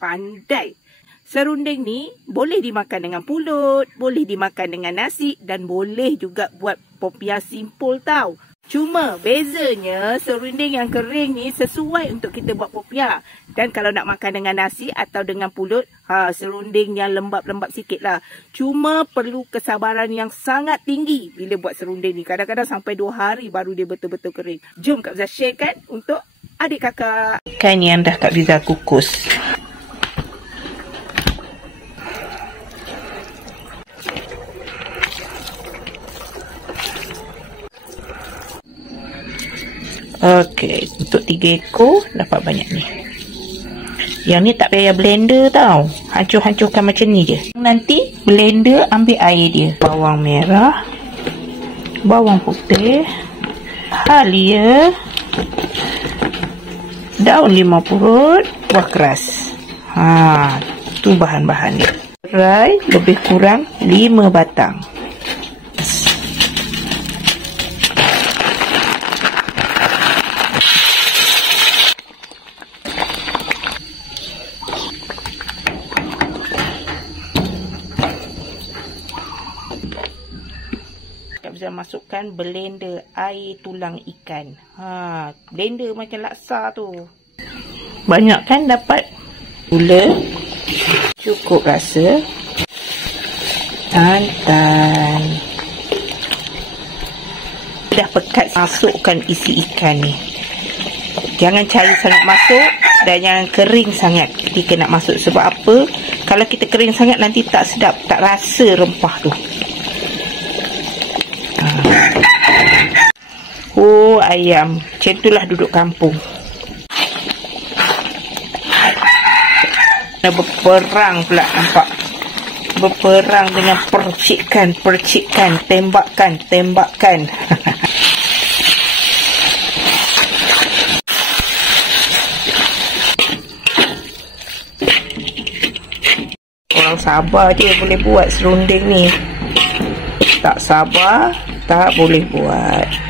pandai. Serunding ni boleh dimakan dengan pulut, boleh dimakan dengan nasi dan boleh juga buat popiah simpul tau. Cuma bezanya serunding yang kering ni sesuai untuk kita buat popiah. Dan kalau nak makan dengan nasi atau dengan pulut, serunding yang lembab-lembab sikit lah. Cuma perlu kesabaran yang sangat tinggi bila buat serunding ni. Kadang-kadang sampai 2 hari baru dia betul-betul kering. Jom Kak Fiza sharekan untuk adik kakak. Ikan yang dah Kak Fiza kukus. Okey, untuk 3 ekor dapat banyak ni. Yang ni tak payah blender tau. Hancur-hancurkan macam ni je. Nanti blender ambil air dia. Bawang merah, bawang putih, halia, daun limau purut, buah keras. Tu bahan-bahan dia. Serai lebih kurang 5 batang. Kita masukkan blender air tulang ikan. Blender macam laksa tu. Banyak kan dapat. Gula cukup rasa. Santan. Dah pekat, masukkan isi ikan ni. Jangan cair sangat masuk dan jangan kering sangat ketika nak masuk. Sebab apa? Kalau kita kering sangat nanti tak sedap, tak rasa rempah tu. Ayam. Macam itulah duduk kampung. Dah berperang pula nampak. Berperang dengan percikan, tembakan. Orang sabar je boleh buat serunding ni. Tak sabar, tak boleh buat.